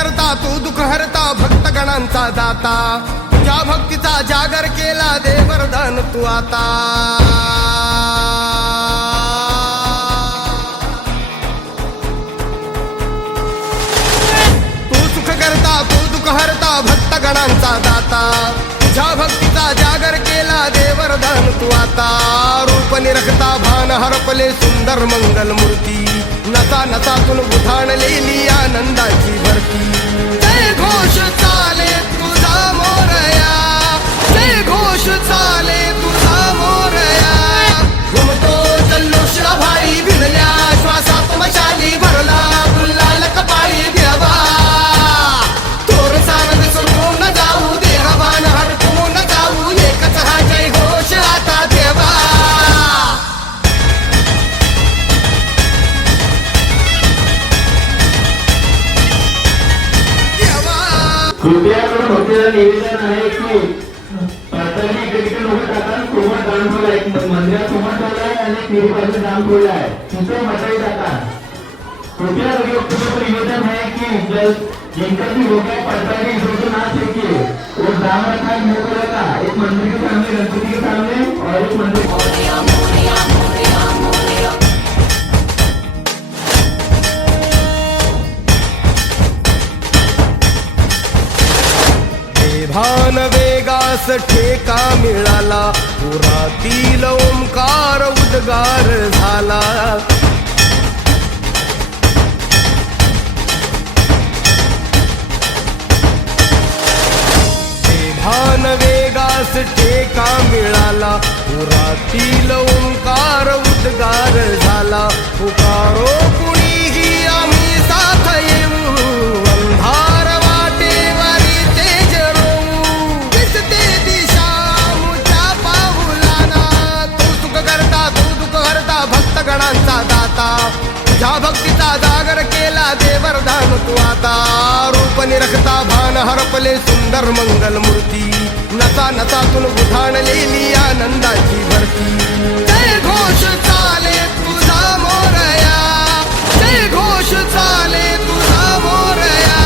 करता तू दुःख हरता भक्तगणांचा दाता तुझ्या भक्तीचा जागर केला दे वरदान तू आता तू सुख करता तू दुःख हरता भक्तगणांचा दाता तुझ्या भक्तीचा जागर केला दे वरदान तू आता रूप निरखता भान हरपले सुंदर मंगल मूर्ती नसा नसातून उधाणलेली आनंदाची भरती जय घोष चाले तुझा मोरया जय घोष चाले तुझा मोरया घुमतो जल्लोष भाई भिडल्या श्वासात मशाली भरला गुलाल कपाळी देवा तोर सारद सोडून जाऊ देहवान हरपून जाऊ एकच हा जय घोष आता देवा कृपया करून भक्तांना निवेदन आहे की पाटणी इकडे लोक जातात सोमवार दान ठेवला आहे मंदिरासमोर ठेवला आहे आणि तिरुपतीचं दान ठेवलं आहे तिथे मंडळी जातात कृपया सगळे भक्तांचं निवेदन है कि जिनका भी होगा पाटणी इधर ना सीखे वो दान रखा है मुंह का एक मंदिर के सामने गणपति के सामने और एक मंदिर भान वेगास ठेका मिळाला पुरातील ओंकार उद्गार झाला भान वेगास ठेका मिळाला पुरातील ओंकार उद्गार झाला पुकारो कुणीही आम्ही साथ येऊ अंधार वाटेवरी तेज रोवू दिसते दिशा मुच्या पाऊलाना तू सुख करता तू दुःख हरता भक्तगणांचा दाता तुझ्या भक्तीचा जागर केला दे वरदान तू आता रूप निरखता भान हरपले सुंदर मंगल मूर्ती नसा नसातून उधाणलेली आनंदाची भरती जय घोष चाले तुझा मोरया जय घोष चाले तुझा मोरया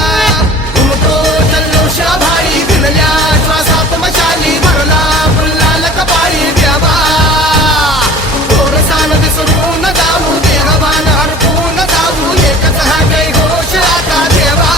घुमतो जल्लोष भाई भिडल्या श्वासात मशाली भरला गुलाल कपाळी देवा तोर सानद सोडून जाऊ देहवान हरपून जाऊ एकच हा जय घोष आता देवा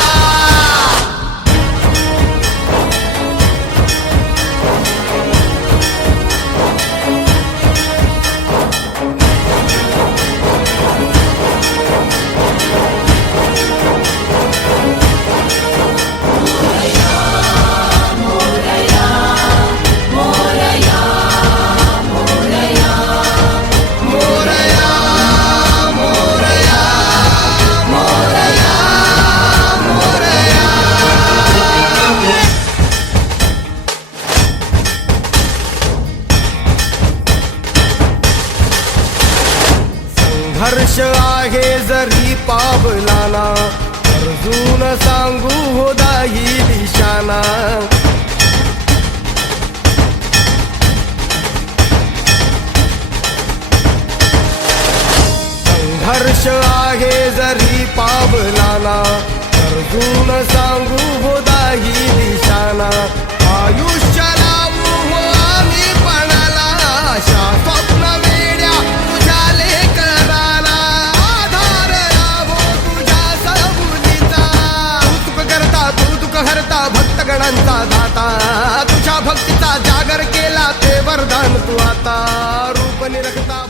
हर्ष आहे जरी पावलाना अर्जुन सांगू हो दाही दिशाना संघर्ष आहे जरी पावलाना अर्जुन सांगू हो दाही दिशाना आयुष्य लावू हो आम्ही पणाला आशा स्वप्न वेड्या तुझ्या लेकराला आधार लाभो तुझ्या सबुलीचा तू सुख करता तू दुःख हरता भक्तगणांचा दाता तुझ्या भक्तीचा जागर केला ते वरदान तू आता रूप निरखता